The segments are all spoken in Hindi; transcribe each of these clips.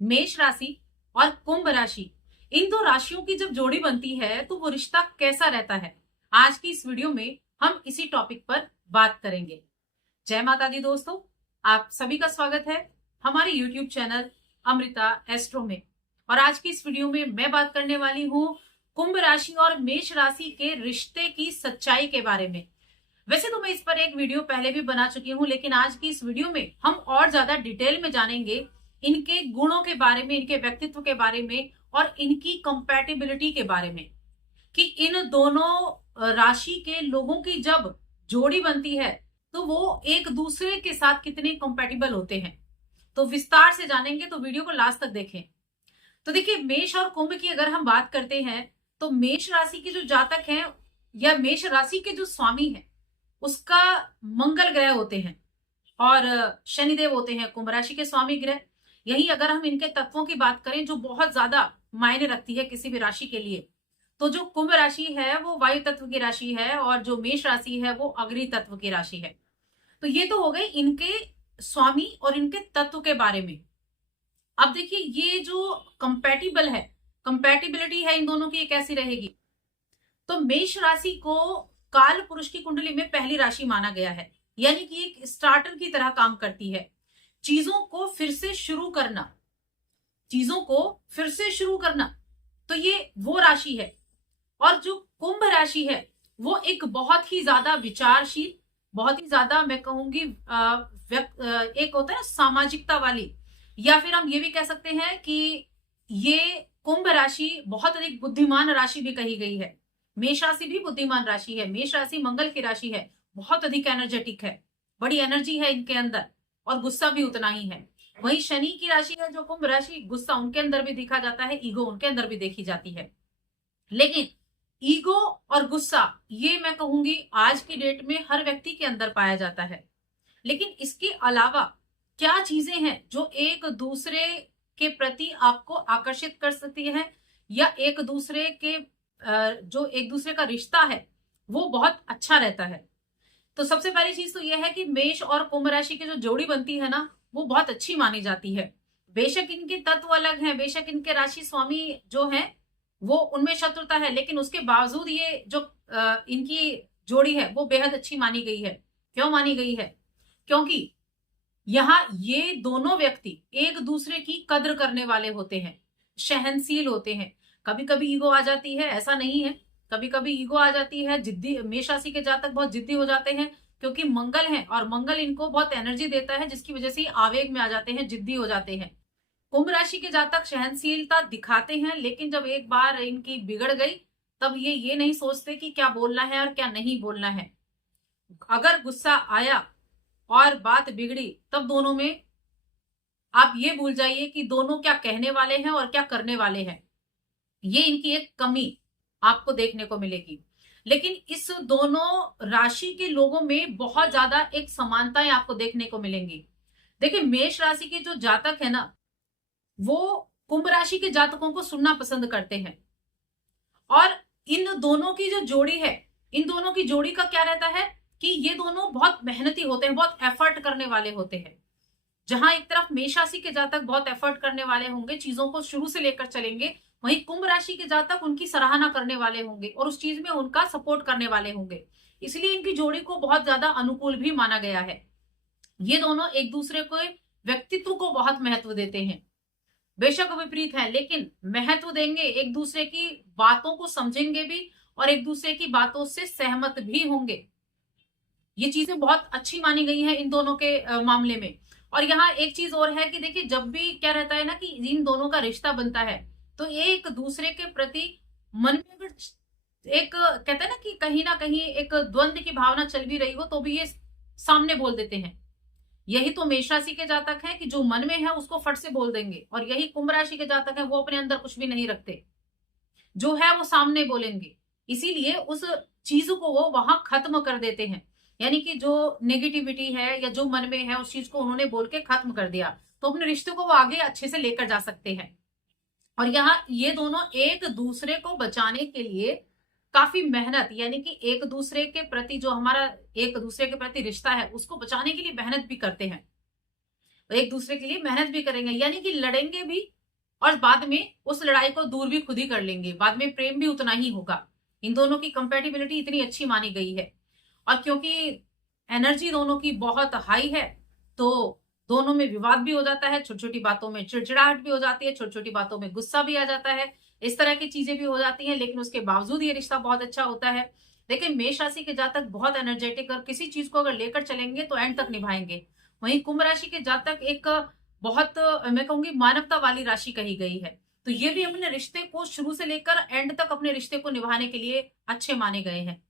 मेष राशि और कुंभ राशि, इन दो राशियों की जब जोड़ी बनती है तो वो रिश्ता कैसा रहता है, आज की इस वीडियो में हम इसी टॉपिक पर बात करेंगे। जय माता दी दोस्तों, आप सभी का स्वागत है हमारे YouTube चैनल अमृता एस्ट्रो में। और आज की इस वीडियो में मैं बात करने वाली हूँ कुंभ राशि और मेष राशि के रिश्ते की सच्चाई के बारे में। वैसे तो मैं इस पर एक वीडियो पहले भी बना चुकी हूँ, लेकिन आज की इस वीडियो में हम और ज्यादा डिटेल में जानेंगे इनके गुणों के बारे में, इनके व्यक्तित्व के बारे में और इनकी कंपैटिबिलिटी के बारे में कि इन दोनों राशि के लोगों की जब जोड़ी बनती है तो वो एक दूसरे के साथ कितने कंपैटिबल होते हैं। तो विस्तार से जानेंगे, तो वीडियो को लास्ट तक देखें। तो देखिए, मेष और कुंभ की अगर हम बात करते हैं तो मेष राशि के जो जातक हैं या मेष राशि के जो स्वामी हैं उसका मंगल ग्रह होते हैं और शनिदेव होते हैं कुंभ राशि के स्वामी ग्रह। यही अगर हम इनके तत्वों की बात करें जो बहुत ज्यादा मायने रखती है किसी भी राशि के लिए, तो जो कुंभ राशि है वो वायु तत्व की राशि है और जो मेष राशि है वो अग्नि तत्व की राशि है। तो ये तो हो गए इनके स्वामी और इनके तत्व के बारे में। अब देखिए, ये जो कंपैटिबल है, कंपैटिबिलिटी है इन दोनों की, कैसी रहेगी। तो मेष राशि को काल पुरुष की कुंडली में पहली राशि माना गया है, यानी कि एक स्टार्टर की तरह काम करती है। चीजों को फिर से शुरू करना, चीजों को फिर से शुरू करना, तो ये वो राशि है। और जो कुंभ राशि है वो एक बहुत ही ज्यादा विचारशील, बहुत ही ज्यादा मैं कहूंगी एक होता है ना सामाजिकता वाली, या फिर हम ये भी कह सकते हैं कि ये कुंभ राशि बहुत अधिक बुद्धिमान राशि भी कही गई है। मेष राशि भी बुद्धिमान राशि है, मेष राशि मंगल की राशि है, बहुत अधिक एनर्जेटिक है, बड़ी एनर्जी है इनके अंदर और गुस्सा भी उतना ही है। वही शनि की राशि है जो कुंभ राशि, गुस्सा उनके अंदर भी देखा जाता है, ईगो उनके अंदर भी देखी जाती है। लेकिन ईगो और गुस्सा ये मैं कहूंगी आज की डेट में हर व्यक्ति के अंदर पाया जाता है। लेकिन इसके अलावा क्या चीजें हैं जो एक दूसरे के प्रति आपको आकर्षित कर सकती है या एक दूसरे के जो एक दूसरे का रिश्ता है वो बहुत अच्छा रहता है। तो सबसे पहली चीज तो यह है कि मेष और कुंभ राशि की जो जोड़ी बनती है ना वो बहुत अच्छी मानी जाती है। बेशक इनके तत्व अलग हैं, बेशक इनके राशि स्वामी जो हैं वो उनमें शत्रुता है, लेकिन उसके बावजूद ये जो इनकी जोड़ी है वो बेहद अच्छी मानी गई है। क्यों मानी गई है? क्योंकि यहाँ ये दोनों व्यक्ति एक दूसरे की कद्र करने वाले होते हैं, सहनशील होते हैं। कभी कभी ईगो आ जाती है, ऐसा नहीं है, कभी कभी ईगो आ जाती है। जिद्दी मेष राशि के जातक बहुत जिद्दी हो जाते हैं क्योंकि मंगल है और मंगल इनको बहुत एनर्जी देता है, जिसकी वजह से आवेग में आ जाते हैं, जिद्दी हो जाते हैं। कुंभ राशि के जातक सहनशीलता दिखाते हैं, लेकिन जब एक बार इनकी बिगड़ गई तब ये नहीं सोचते कि क्या बोलना है और क्या नहीं बोलना है। अगर गुस्सा आया और बात बिगड़ी तब दोनों में आप ये भूल जाइए कि दोनों क्या कहने वाले हैं और क्या करने वाले हैं। ये इनकी एक कमी आपको देखने को मिलेगी। लेकिन इस दोनों राशि के लोगों में बहुत ज्यादा एक समानताएं आपको देखने को मिलेंगी। देखिए, मेष राशि के जो जातक है ना वो कुंभ राशि के जातकों को सुनना पसंद करते हैं। और इन दोनों की जो जोड़ी है, इन दोनों की जोड़ी का क्या रहता है कि ये दोनों बहुत मेहनती होते हैं, बहुत एफर्ट करने वाले होते हैं। जहां एक तरफ मेष राशि के जातक बहुत एफर्ट करने वाले होंगे, चीजों को शुरू से लेकर चलेंगे, वहीं कुंभ राशि के जातक उनकी सराहना करने वाले होंगे और उस चीज में उनका सपोर्ट करने वाले होंगे। इसलिए इनकी जोड़ी को बहुत ज्यादा अनुकूल भी माना गया है। ये दोनों एक दूसरे को व्यक्तित्व को बहुत महत्व देते हैं। बेशक विपरीत है लेकिन महत्व देंगे, एक दूसरे की बातों को समझेंगे भी और एक दूसरे की बातों से सहमत भी होंगे। ये चीजें बहुत अच्छी मानी गई है इन दोनों के मामले में। और यहाँ एक चीज और है कि देखिए, जब भी क्या रहता है ना कि इन दोनों का रिश्ता बनता है तो एक दूसरे के प्रति मन में अगर एक कहते हैं ना कहीं एक द्वंद्व की भावना चल भी रही हो तो भी ये सामने बोल देते हैं। यही तो मेष राशि के जातक हैं कि जो मन में है उसको फट से बोल देंगे, और यही कुंभ राशि के जातक हैं वो अपने अंदर कुछ भी नहीं रखते, जो है वो सामने बोलेंगे। इसीलिए उस चीज को वो वहां खत्म कर देते हैं, यानी कि जो नेगेटिविटी है या जो मन में है उस चीज को उन्होंने बोल के खत्म कर दिया, तो अपने रिश्ते को वो आगे अच्छे से लेकर जा सकते हैं। और यहाँ ये दोनों एक दूसरे को बचाने के लिए काफी मेहनत, यानी कि एक दूसरे के प्रति जो हमारा एक दूसरे के प्रति रिश्ता है उसको बचाने के लिए मेहनत भी करते हैं। एक दूसरे के लिए मेहनत भी करेंगे, यानी कि लड़ेंगे भी और बाद में उस लड़ाई को दूर भी खुद ही कर लेंगे, बाद में प्रेम भी उतना ही होगा। इन दोनों की कंपेटिबिलिटी इतनी अच्छी मानी गई है। और क्योंकि एनर्जी दोनों की बहुत हाई है, तो दोनों में विवाद भी हो जाता है, छोटी छोटी बातों में चिड़चिड़ाहट भी हो जाती है, छोटी छोटी बातों में गुस्सा भी आ जाता है, इस तरह की चीजें भी हो जाती हैं। लेकिन उसके बावजूद ये रिश्ता बहुत अच्छा होता है। देखिए, मेष राशि के जातक बहुत एनर्जेटिक और किसी चीज को अगर लेकर चलेंगे तो एंड तक निभाएंगे। वहीं कुंभ राशि के जातक एक बहुत मैं कहूंगी मानवता वाली राशि कही गई है। तो ये भी अपने रिश्ते को शुरू से लेकर एंड तक अपने रिश्ते को निभाने के लिए अच्छे माने गए हैं।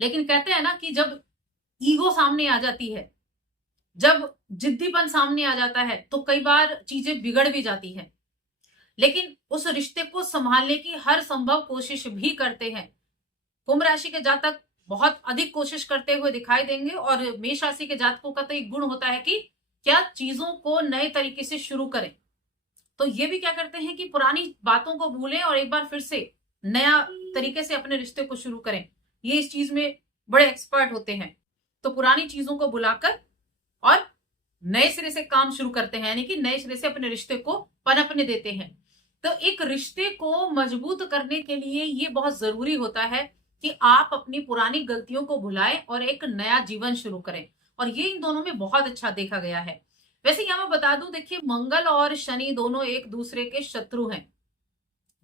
लेकिन कहते हैं ना कि जब ईगो सामने आ जाती है, जब जिद्दीपन सामने आ जाता है, तो कई बार चीजें बिगड़ भी जाती हैं। लेकिन उस रिश्ते को संभालने की हर संभव कोशिश भी करते हैं। कुंभ राशि के जातक बहुत अधिक कोशिश करते हुए दिखाई देंगे। और मेष राशि के जातकों का तो एक गुण होता है कि क्या चीजों को नए तरीके से शुरू करें। तो ये भी क्या करते हैं कि पुरानी बातों को भूलें और एक बार फिर से नया तरीके से अपने रिश्ते को शुरू करें। ये इस चीज में बड़े एक्सपर्ट होते हैं। तो पुरानी चीजों को बुलाकर और नए सिरे से काम शुरू करते हैं, यानी कि नए सिरे से अपने रिश्ते को पनपने देते हैं। तो एक रिश्ते को मजबूत करने के लिए ये बहुत जरूरी होता है कि आप अपनी पुरानी गलतियों को भुलाएं और एक नया जीवन शुरू करें। और ये इन दोनों में बहुत अच्छा देखा गया है। वैसे यहां मैं बता दूं, देखिए, मंगल और शनि दोनों एक दूसरे के शत्रु हैं,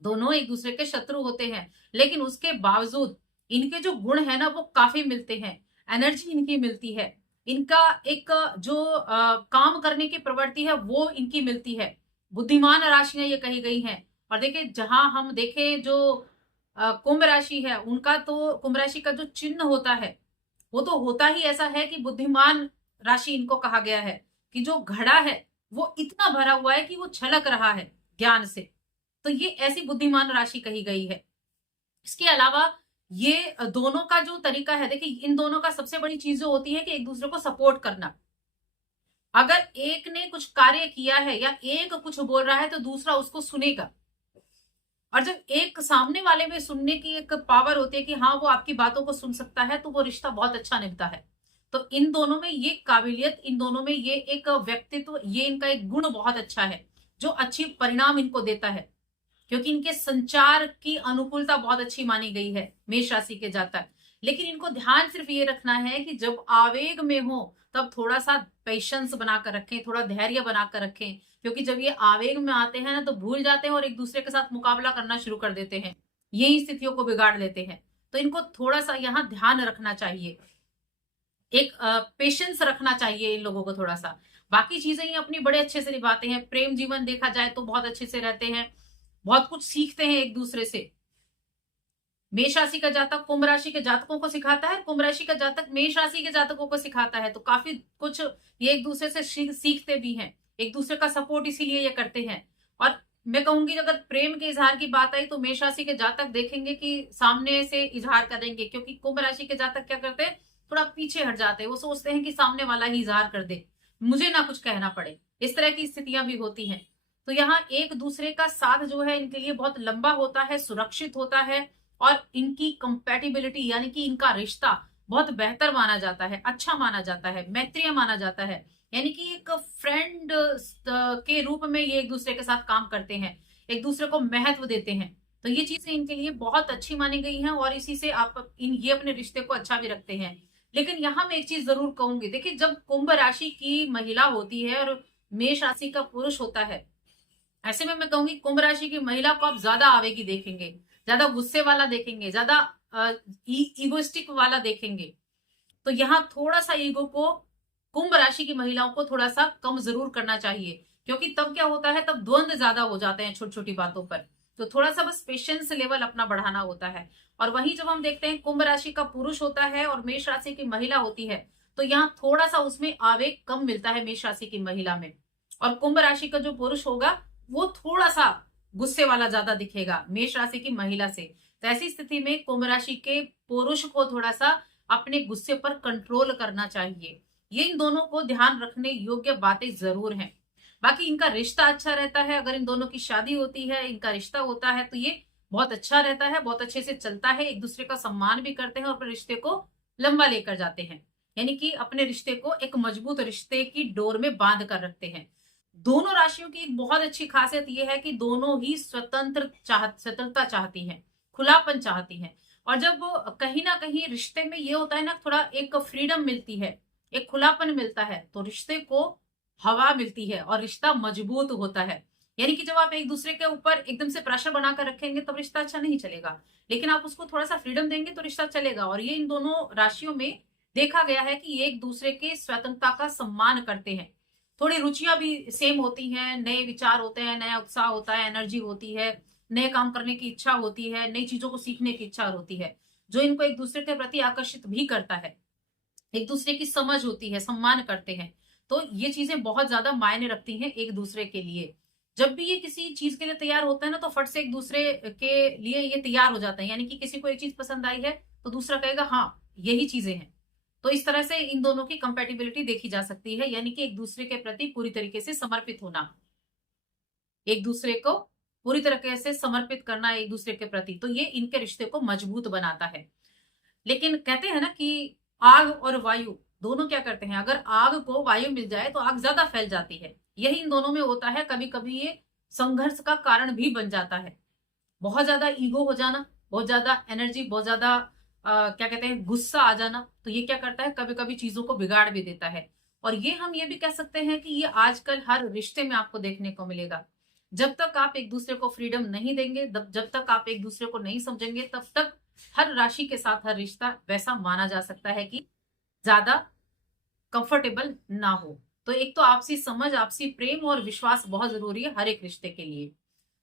दोनों एक दूसरे के शत्रु होते हैं। लेकिन उसके बावजूद इनके जो गुण है ना, वो काफी मिलते हैं। एनर्जी इनकी मिलती है, इनका एक जो काम करने की प्रवृत्ति है वो इनकी मिलती है। बुद्धिमान राशियां ये कही गई हैं। और देखिए, जहां हम देखें जो कुंभ राशि है, उनका तो कुंभ राशि का जो चिन्ह होता है वो तो होता ही ऐसा है कि बुद्धिमान राशि इनको कहा गया है, कि जो घड़ा है वो इतना भरा हुआ है कि वो छलक रहा है ज्ञान से। तो ये ऐसी बुद्धिमान राशि कही गई है। इसके अलावा ये दोनों का जो तरीका है, देखिए, इन दोनों का सबसे बड़ी चीज जो होती है कि एक दूसरे को सपोर्ट करना। अगर एक ने कुछ कार्य किया है या एक कुछ बोल रहा है तो दूसरा उसको सुनेगा। और जब एक सामने वाले में सुनने की एक पावर होती है कि हाँ, वो आपकी बातों को सुन सकता है, तो वो रिश्ता बहुत अच्छा निभता है। तो इन दोनों में ये काबिलियत, इन दोनों में ये एक व्यक्तित्व, ये इनका एक गुण बहुत अच्छा है जो अच्छी परिणाम इनको देता है। क्योंकि इनके संचार की अनुकूलता बहुत अच्छी मानी गई है मेष राशि के जातक। लेकिन इनको ध्यान सिर्फ ये रखना है कि जब आवेग में हो तब थोड़ा सा पेशेंस बनाकर रखें, थोड़ा धैर्य बनाकर रखें। क्योंकि जब ये आवेग में आते हैं ना, तो भूल जाते हैं और एक दूसरे के साथ मुकाबला करना शुरू कर देते हैं, यही स्थितियों को बिगाड़ देते हैं। तो इनको थोड़ा सा यहाँ ध्यान रखना चाहिए, एक पेशेंस रखना चाहिए इन लोगों को थोड़ा सा। बाकी चीजें ये अपनी बड़े अच्छे से निभाते हैं। प्रेम जीवन देखा जाए तो बहुत अच्छे से रहते हैं, बहुत कुछ सीखते हैं एक दूसरे से। मेष राशि का जातक कुंभ राशि के जातकों को सिखाता है, कुंभ राशि का जातक मेष राशि के जातकों को सिखाता है। तो काफी कुछ ये एक दूसरे से सीखते भी हैं, एक दूसरे का सपोर्ट इसीलिए ये करते हैं। और मैं कहूंगी, अगर प्रेम के इजहार की बात आई तो मेष राशि के जातक देखेंगे कि सामने से इजहार करेंगे। क्योंकि कुंभ राशि के जातक क्या करते हैं, थोड़ा पीछे हट जाते हैं। वो सोचते हैं कि सामने वाला ही इजहार कर दे, मुझे ना कुछ कहना पड़े। इस तरह की स्थितियां भी होती हैं। तो यहाँ एक दूसरे का साथ जो है इनके लिए बहुत लंबा होता है, सुरक्षित होता है। और इनकी कंपैटिबिलिटी, यानी कि इनका रिश्ता बहुत बेहतर माना जाता है, अच्छा माना जाता है, मैत्रीय माना जाता है। यानी कि एक फ्रेंड के रूप में ये एक दूसरे के साथ काम करते हैं, एक दूसरे को महत्व देते हैं। तो ये चीजें इनके लिए बहुत अच्छी मानी गई हैं और इसी से आप ये अपने रिश्ते को अच्छा भी रखते हैं। लेकिन यहाँ मैं एक चीज जरूर कहूंगी, देखिए, जब कुंभ राशि की महिला होती है और मेष राशि का पुरुष होता है, ऐसे में मैं कहूंगी कुंभ राशि की महिला को आप ज्यादा आवेगी देखेंगे, ज्यादा गुस्से वाला देखेंगे, ज्यादा ईगोइस्टिक वाला देखेंगे। तो यहाँ थोड़ा सा ईगो को कुंभ राशि की महिलाओं को थोड़ा सा कम जरूर करना चाहिए। क्योंकि तब क्या होता है, तब द्वंद्व ज्यादा हो जाते हैं छोटी छोटी बातों पर। तो थोड़ा सा बस पेशेंस लेवल अपना बढ़ाना होता है। और वहीं जब हम देखते हैं कुंभ राशि का पुरुष होता है और मेष राशि की महिला होती है, तो यहाँ थोड़ा सा उसमें आवेग कम मिलता है मेष राशि की महिला में। और कुंभ राशि का जो पुरुष होगा वो थोड़ा सा गुस्से वाला ज्यादा दिखेगा मेष राशि की महिला से। तो ऐसी स्थिति में कुंभ राशि के पुरुष को थोड़ा सा अपने गुस्से पर कंट्रोल करना चाहिए। ये इन दोनों को ध्यान रखने योग्य बातें जरूर हैं। बाकी इनका रिश्ता अच्छा रहता है, अगर इन दोनों की शादी होती है, इनका रिश्ता होता है, तो ये बहुत अच्छा रहता है, बहुत अच्छे से चलता है, एक दूसरे का सम्मान भी करते हैं और अपने रिश्ते को लंबा लेकर जाते हैं। यानी कि अपने रिश्ते को एक मजबूत रिश्ते की डोर में बांध कर रखते हैं। दोनों राशियों की एक बहुत अच्छी खासियत यह है कि दोनों ही स्वतंत्रता चाहती हैं, खुलापन चाहती हैं। और जब कहीं ना कहीं रिश्ते में ये होता है ना, थोड़ा एक फ्रीडम मिलती है, एक खुलापन मिलता है, तो रिश्ते को हवा मिलती है और रिश्ता मजबूत होता है। यानी कि जब आप एक दूसरे के ऊपर एकदम से प्रेशर बनाकर रखेंगे तब रिश्ता अच्छा नहीं चलेगा, लेकिन आप उसको थोड़ा सा फ्रीडम देंगे तो रिश्ता चलेगा। और ये इन दोनों राशियों में देखा गया है कि ये एक दूसरे के स्वतंत्रता का सम्मान करते हैं। थोड़ी रुचियां भी सेम होती हैं, नए विचार होते हैं, नया उत्साह होता है, एनर्जी होती है, नए काम करने की इच्छा होती है, नई चीजों को सीखने की इच्छा होती है, जो इनको एक दूसरे के प्रति आकर्षित भी करता है। एक दूसरे की समझ होती है, सम्मान करते हैं। तो ये चीजें बहुत ज्यादा मायने रखती हैं एक दूसरे के लिए। जब भी ये किसी चीज के लिए तैयार होता है ना, तो फट से एक दूसरे के लिए ये तैयार हो जाता है। यानी कि किसी को एक चीज पसंद आई है तो दूसरा कहेगा हाँ यही चीजें हैं। तो इस तरह से इन दोनों की कंपेटिबिलिटी देखी जा सकती है, यानी कि एक दूसरे के प्रति पूरी तरीके से समर्पित होना, एक दूसरे को पूरी तरीके से समर्पित करना एक दूसरे के प्रति, तो ये इनके रिश्ते को मजबूत बनाता है। लेकिन कहते हैं ना कि आग और वायु दोनों क्या करते हैं, अगर आग को वायु मिल जाए तो आग ज्यादा फैल जाती है। यही इन दोनों में होता है, कभी कभी ये संघर्ष का कारण भी बन जाता है। बहुत ज्यादा ईगो हो जाना, बहुत ज्यादा एनर्जी, बहुत ज्यादा क्या कहते हैं गुस्सा आ जाना, तो ये क्या करता है, कभी कभी चीजों को बिगाड़ भी देता है। और ये भी कह सकते हैं कि ये आजकल हर रिश्ते में आपको देखने को मिलेगा। जब तक आप एक दूसरे को फ्रीडम नहीं देंगे, जब तक आप एक दूसरे को नहीं समझेंगे, तब तक हर राशि के साथ हर रिश्ता वैसा माना जा सकता है कि ज्यादा कंफर्टेबल ना हो। तो एक तो आपसी समझ, आपसी प्रेम और विश्वास बहुत जरूरी है हर एक रिश्ते के लिए।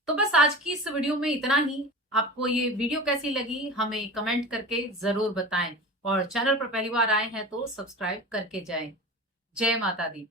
तो बस आज की इस वीडियो में इतना ही। आपको ये वीडियो कैसी लगी हमें कमेंट करके जरूर बताएं, और चैनल पर पहली बार आए हैं तो सब्सक्राइब करके जाएं। जय माता दी।